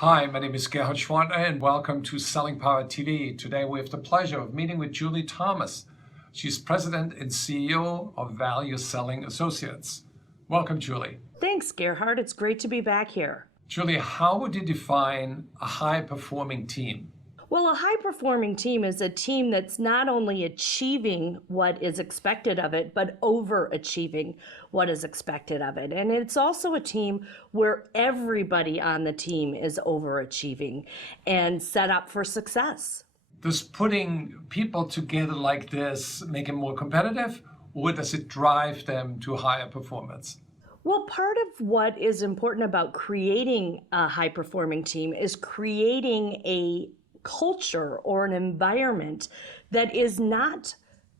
Hi, my name is Gerhard Schwantner and welcome to Selling Power TV. Today we have the pleasure of meeting with Julie Thomas. She's President and CEO of Value Selling Associates. Welcome, Julie. Thanks, Gerhard. It's great to be back here. Julie, how would you define a high-performing team? Well, a high-performing team is a team that's not only achieving what is expected of it, but overachieving what is expected of it. And it's also a team where everybody on the team is overachieving and set up for success. Does putting people together like this make them more competitive, or does it drive them to higher performance? Well, part of what is important about creating a high-performing team is creating a culture or an environment that is not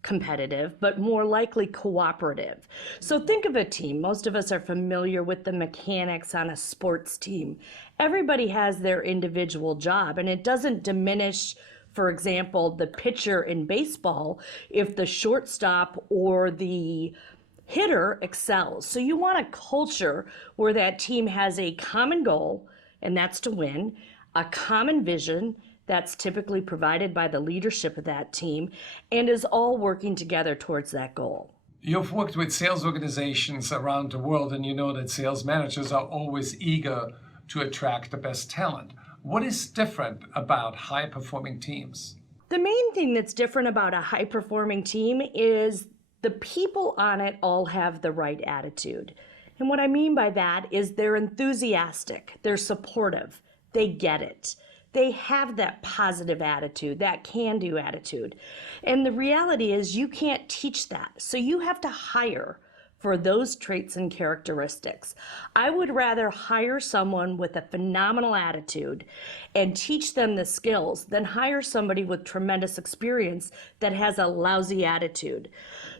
competitive, but more likely cooperative. So think of a team. Most of us are familiar with the mechanics on a sports team. Everybody has their individual job, and it doesn't diminish, for example, the pitcher in baseball if the shortstop or the hitter excels. So you want a culture where that team has a common goal, and that's to win, a common vision that's typically provided by the leadership of that team, and is all working together towards that goal. You've worked with sales organizations around the world, and you know that sales managers are always eager to attract the best talent. What is different about high-performing teams? The main thing that's different about a high-performing team is the people on it all have the right attitude. And what I mean by that is they're enthusiastic, they're supportive, they get it. They have that positive attitude, that can-do attitude. And the reality is you can't teach that. So you have to hire for those traits and characteristics. I would rather hire someone with a phenomenal attitude and teach them the skills than hire somebody with tremendous experience that has a lousy attitude.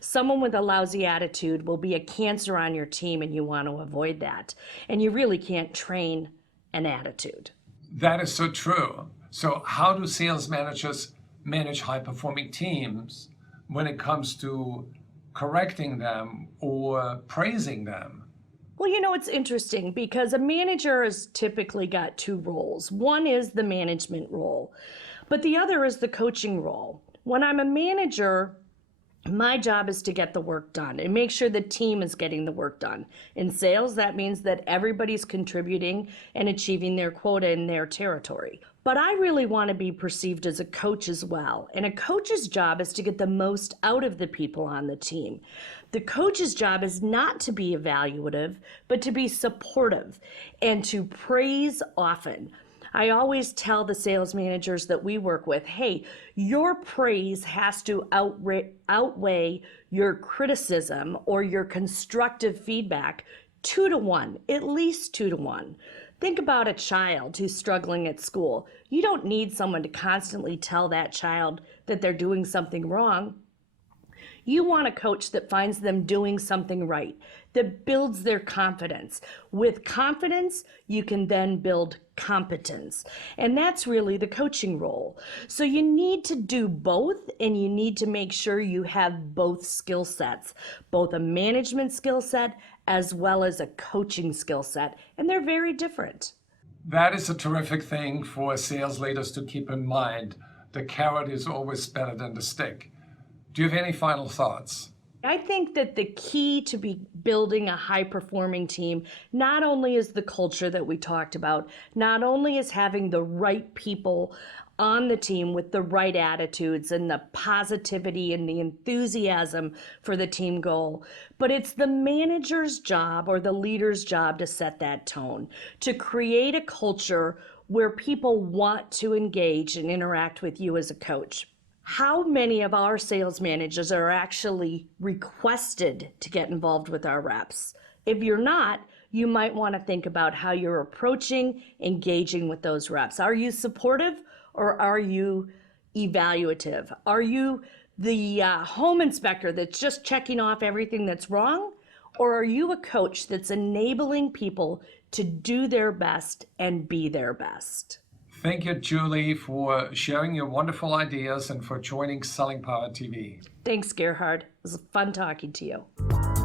Someone with a lousy attitude will be a cancer on your team, and you want to avoid that. And you really can't train an attitude. That is so true. So how do sales managers manage high-performing teams when it comes to correcting them or praising them? Well, it's interesting because a manager has typically got two roles. One is the management role, but the other is the coaching role. When I'm a manager, my job is to get the work done and make sure the team is getting the work done. In sales, that means that everybody's contributing and achieving their quota in their territory. But I really want to be perceived as a coach as well. And a coach's job is to get the most out of the people on the team. The coach's job is not to be evaluative, but to be supportive and to praise often. I always tell the sales managers that we work with, hey, your praise has to outweigh your criticism or your constructive feedback 2-to-1, at least 2-to-1. Think about a child who's struggling at school. You don't need someone to constantly tell that child that they're doing something wrong. You want a coach that finds them doing something right, that builds their confidence. With confidence, you can then build competence. And that's really the coaching role. So you need to do both, and you need to make sure you have both skill sets, both a management skill set as well as a coaching skill set. And they're very different. That is a terrific thing for sales leaders to keep in mind. The carrot is always better than the stick. Do you have any final thoughts? I think that the key to building a high-performing team not only is the culture that we talked about, not only is having the right people on the team with the right attitudes and the positivity and the enthusiasm for the team goal, but it's the manager's job or the leader's job to set that tone, to create a culture where people want to engage and interact with you as a coach. How many of our sales managers are actually requested to get involved with our reps? If you're not, you might want to think about how you're approaching engaging with those reps. Are you supportive or are you evaluative? Are you the home inspector that's just checking off everything that's wrong? Or are you a coach that's enabling people to do their best and be their best? Thank you, Julie, for sharing your wonderful ideas and for joining Selling Power TV. Thanks, Gerhard. It was fun talking to you.